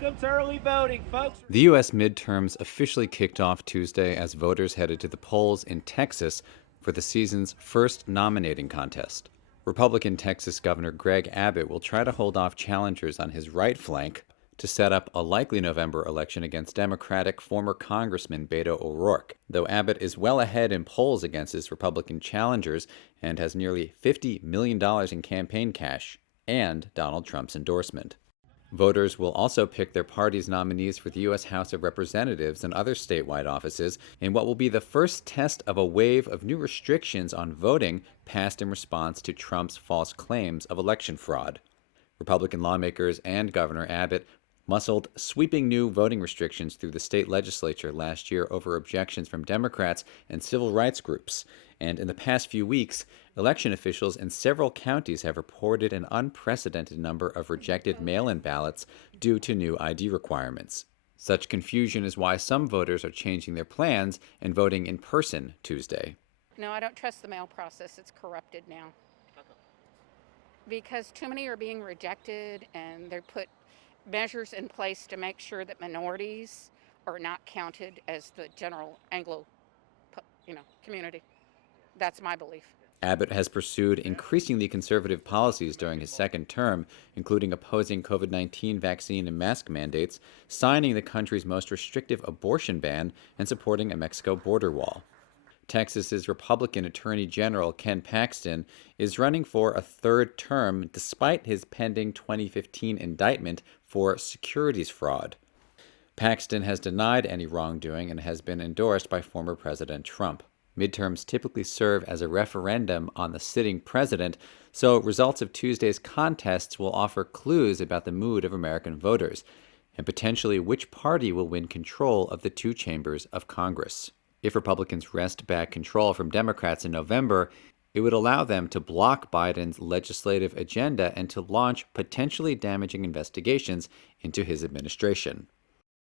Welcome to early voting, folks. The U.S. midterms officially kicked off Tuesday as voters headed to the polls in Texas for the season's first nominating contest. Republican Texas Governor Greg Abbott will try to hold off challengers on his right flank to set up a likely November election against Democratic former Congressman Beto O'Rourke, though Abbott is well ahead in polls against his Republican challengers and has nearly $50 million in campaign cash and Donald Trump's endorsement. Voters will also pick their party's nominees for the U.S. House of Representatives and other statewide offices in what will be the first test of a wave of new restrictions on voting passed in response to Trump's false claims of election fraud. Republican lawmakers and Governor Abbott muscled sweeping new voting restrictions through the state legislature last year over objections from Democrats and civil rights groups. And in the past few weeks, election officials in several counties have reported an unprecedented number of rejected mail-in ballots due to new ID requirements. Such confusion is why some voters are changing their plans and voting in person Tuesday. No, I don't trust the mail process. It's corrupted now. Because too many are being rejected, and they're put measures in place to make sure that minorities are not counted as the general Anglo, community. That's my belief. Abbott has pursued increasingly conservative policies during his second term, including opposing COVID-19 vaccine and mask mandates, signing the country's most restrictive abortion ban, and supporting a Mexico border wall. Texas's Republican Attorney General Ken Paxton is running for a third term despite his pending 2015 indictment for securities fraud. Paxton has denied any wrongdoing and has been endorsed by former President Trump. Midterms typically serve as a referendum on the sitting president, so results of Tuesday's contests will offer clues about the mood of American voters and potentially which party will win control of the two chambers of Congress. If Republicans wrest back control from Democrats in November, it would allow them to block Biden's legislative agenda and to launch potentially damaging investigations into his administration.